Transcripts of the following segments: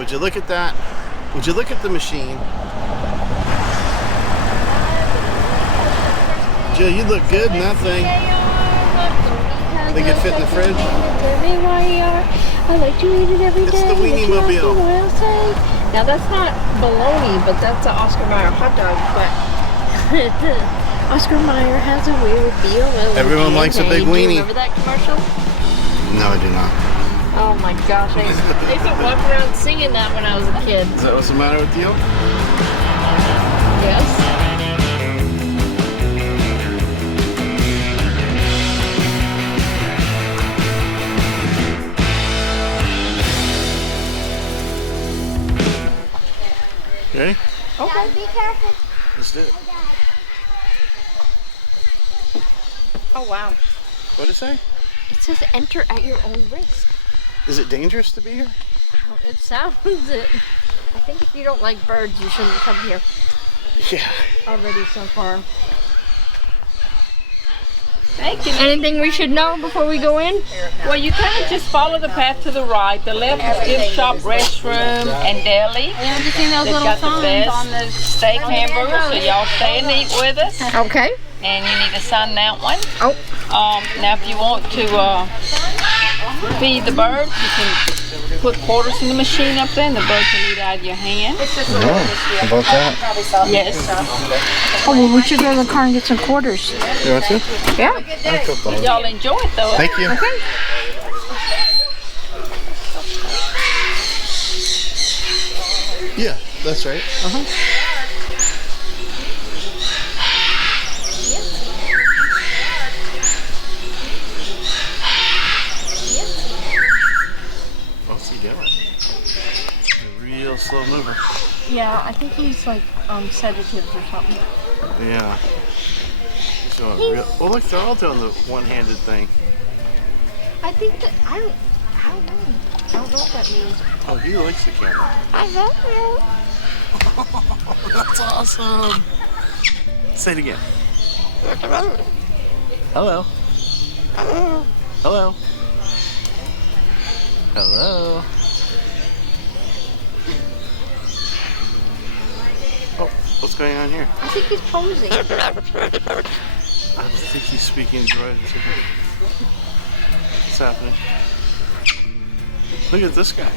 Would you look at that? Would you look at the machine? Jill, you look good in that thing. Think it'd fit in the fridge? I like to eat it every day. It's the Weenie Mobile. Now that's not bologna, but that's an Oscar Mayer hot dog. But Oscar Mayer has a weird deal. Everyone likes a big weenie. Do you remember that commercial? No, I do not. Oh my gosh, I used to walk around singing that when I was a kid. Is that what's the matter with you? Yes. Ready? Okay. Be careful. Let's do it. Oh wow. What'd it say? It says enter at your own risk. Is it dangerous to be here? It sounds it. I think if you don't like birds, you shouldn't come here. Yeah. Already so far. Thank you. Anything we should know before we go in? Well, you kind of just follow the path to the right. The left is gift shop, restroom, and deli. Have you seen those They've little got the signs on best the steak hamburgers, so y'all stay and eat with us. Okay. And you need to sign that one. Oh. Now, if you want to feed the birds, you can put quarters in the machine up there, and the birds will eat out of your hand. How about that? Yes. Oh, well, we should go to the car and get some quarters. You want to? Yeah. Y'all enjoy it, though. Thank you. Okay. Yeah, that's right. What's he doing? A real slow mover. Yeah, I think he's like sedatives or something. Yeah. So real, oh look, they're all doing the one-handed thing. I think that I don't know. I don't know what that means. Oh, he likes the camera. I don't know. That's awesome. Say it again. Hello. Hello. Hello. Oh, what's going on here? I think he's posing. I think he's speaking right to me. What's happening? Look at this guy.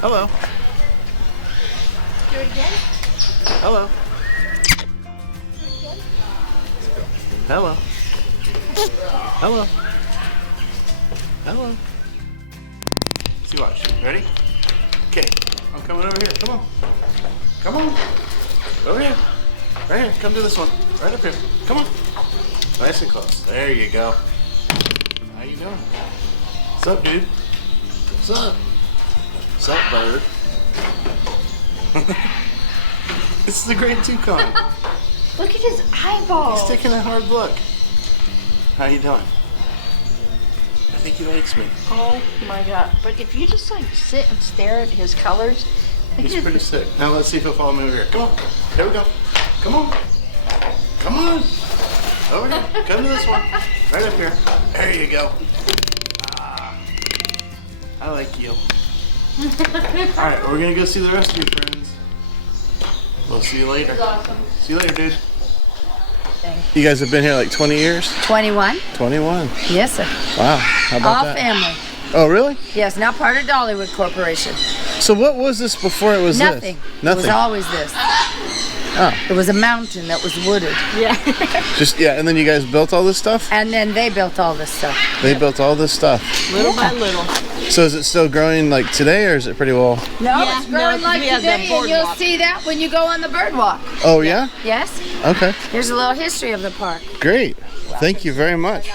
Hello. Do it again. Hello. Hello. Hello. Hello. See, watch. Ready? Okay. I'm coming over here. Come on. Come on. Over here. Right here. Come to this one. Right up here. Come on. Nice and close. There you go. How you doing? What's up, dude? What's up? What's up, bird? This is a great toucan. Look at his eyeballs. He's taking a hard look. How you doing? I think he likes me. Oh my god. But if you just like sit and stare at his colors, He's pretty sick. Now let's see if he'll follow me over here. Come on. Here we go. Come on. Come on. Over here. Come to this one. Right up here. There you go. Ah, I like you. Alright, we're going to go see the rest of your friends. We'll see you later. awesome. See you later, dude. You guys have been here like 20 years? 21. 21. Yes, sir. Wow. How about All that? family. Oh, really? Yes, now part of Dollywood Corporation. So what was this before it was Nothing. this? It Nothing. was always this. Oh. It was a mountain that was wooded. Just, yeah, and then you guys built all this stuff? And then they built all this stuff. They built all this stuff. Little by little. So is it still growing like today, or is it pretty well? No, Yeah, it's growing no, like we have that today, and you'll boardwalk. see that when you go on the bird walk. Oh, yeah? Yes? Okay. Here's a little history of the park. Great. Thank you very much.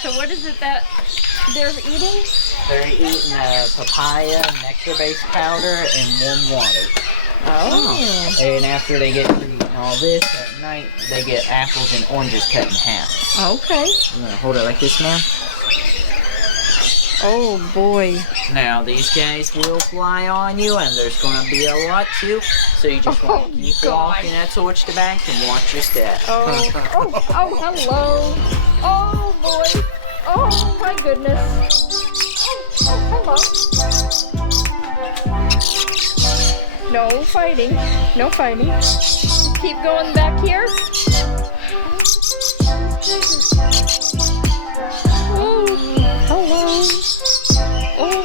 So what is it that they're eating? They're eating papaya, nectar-based powder, and warm water. Oh. And after they get through eating all this, at night they get apples and oranges cut in half. Okay. I'm gonna hold it like this now. Oh boy. Now these guys will fly on you, and there's gonna be a lot too. So you just want to keep walking towards the back and watch your step. Oh, hello. Oh boy. Oh my goodness. Oh, hello. No fighting. No fighting. Keep going back here. Oh, hello. Oh.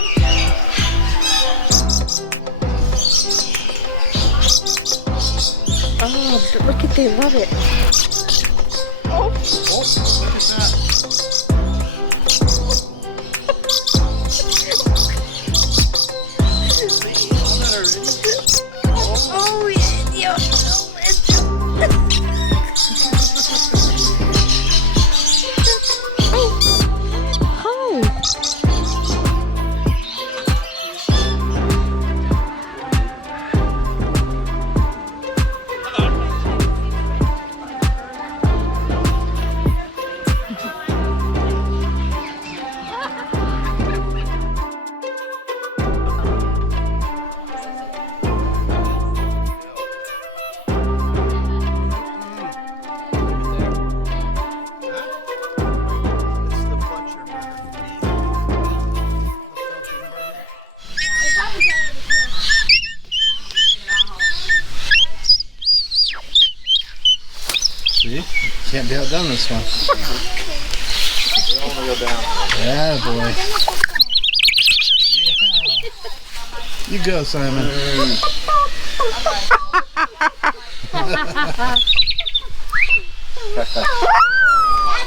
Oh, look at they love it. Oh. Oh, look at that. Oh, yeah. See? Can't be outdone this one. We don't want to go down. Yeah, boy. Yeah. You go, Simon.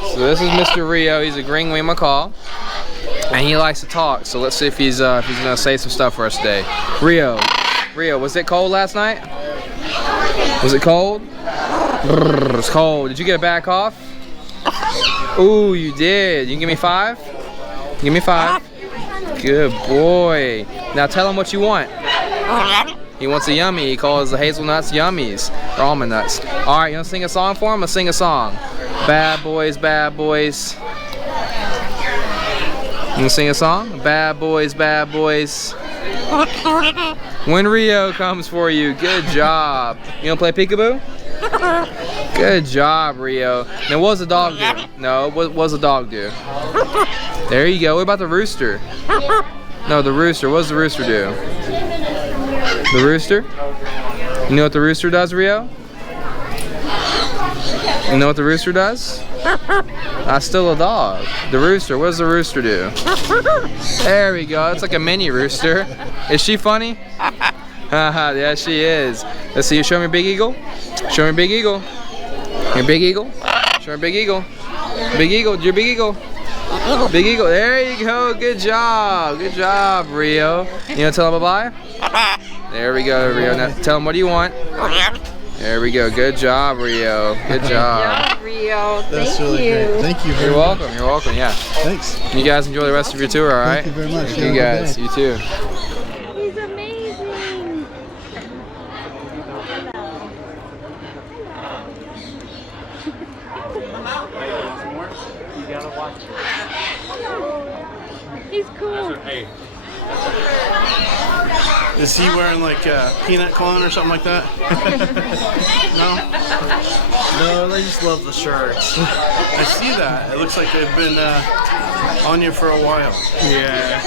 So this is Mr. Rio. He's a green wing macaw, and he likes to talk. So let's see if he's gonna say some stuff for us today. Rio, was it cold last night? Was it cold? Brrr, it's cold. Did you get a back off? Ooh, you did. You can give me 5? Give me 5. Good boy. Now tell him what you want. He wants a yummy. He calls the hazelnuts yummies. Or almond nuts. All right, you wanna sing a song for him? Let's sing a song. Bad boys, bad boys. You wanna sing a song? Bad boys, bad boys. When Rio comes for you, good job. You wanna play peekaboo? Good job, Rio. Now what does the dog do? No, what does the dog do? There you go. What about the rooster? No, the rooster. What does the rooster do? The rooster? You know what the rooster does, Rio? You know what the rooster does? That's still a dog. The rooster. What does the rooster do? There we go. It's like a mini rooster. Is she funny? Haha, yeah, she is. Let's see. You show me Big Eagle. Show me Big Eagle. Your Big Eagle. Show me Big Eagle. Big Eagle. Your Big Eagle. Big Eagle. There you go. Good job. Good job, Rio. You want to tell him bye-bye? There we go, Rio. Now tell him what do you want. There we go. Good job, Rio. Good job. Good job, Rio. That's Thank really you. great. Thank you very You're much. welcome. You're welcome. Yeah. Thanks. You guys enjoy the rest of your tour, all right? Thank you very much. Thank you guys. You too. He's amazing. He's cool. Is he wearing like a peanut cone or something like that? No? No, they just love the shirts. I see that. It looks like they've been on you for a while. Yeah.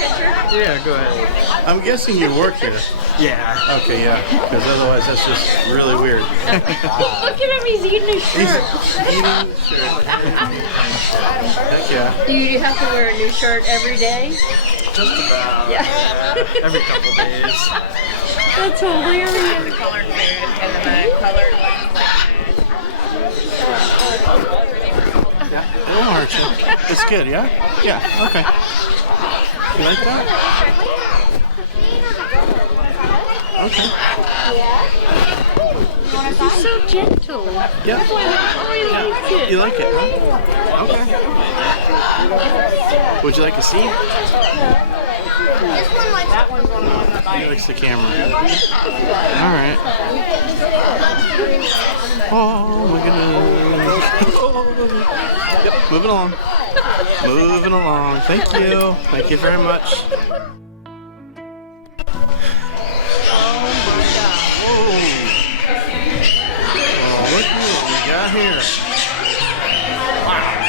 Yeah, go ahead. I'm guessing you work here. Yeah. Okay, yeah. Because otherwise that's just really weird. Look at him. He's eating his shirt. Eating shirt. Heck yeah. Do you have to wear a new shirt every day? Just about. Yeah. Every couple days. That's hilarious. The colored food and the colored ones. It won't hurt you. It's good, yeah? Yeah, okay. You like that? Okay. He's so gentle. Yeah. Oh, he likes it. You like it, huh? Okay. Would you like a seat? He likes the camera. Alright. Oh my goodness. Yep, moving along. Moving along. Thank you. Thank you very much. Look what we got here. Wow.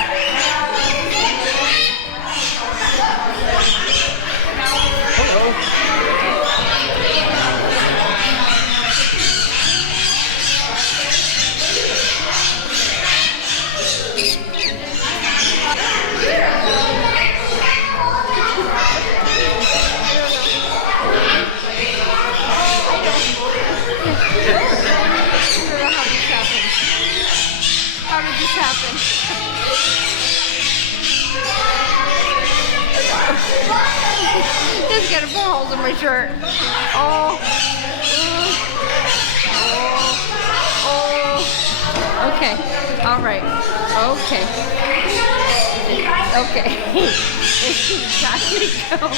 He's gonna put holes in my shirt. Oh. Okay. All right. Okay. Okay. It's time to go.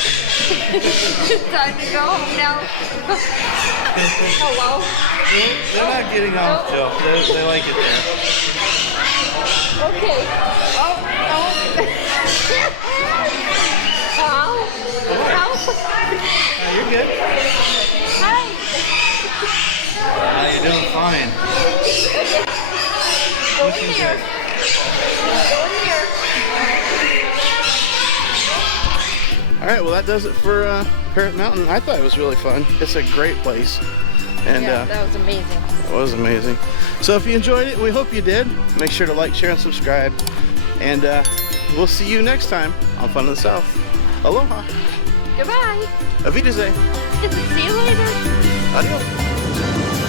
It's time to go home now. Hello. They're not getting off, Joe. They like it there. Okay. Oh, no. How? You're good. Hi. You're doing fine. Go in here. Go in here. All right, well that does it for Parrot Mountain. I thought it was really fun. It's a great place, and Yeah, that was amazing. it was amazing. So if you enjoyed it, we hope you did. Make sure to like, share, and subscribe, and we'll see you next time on Fun of the South. Aloha. Goodbye. Auf Wiedersehen. See you later. Adios.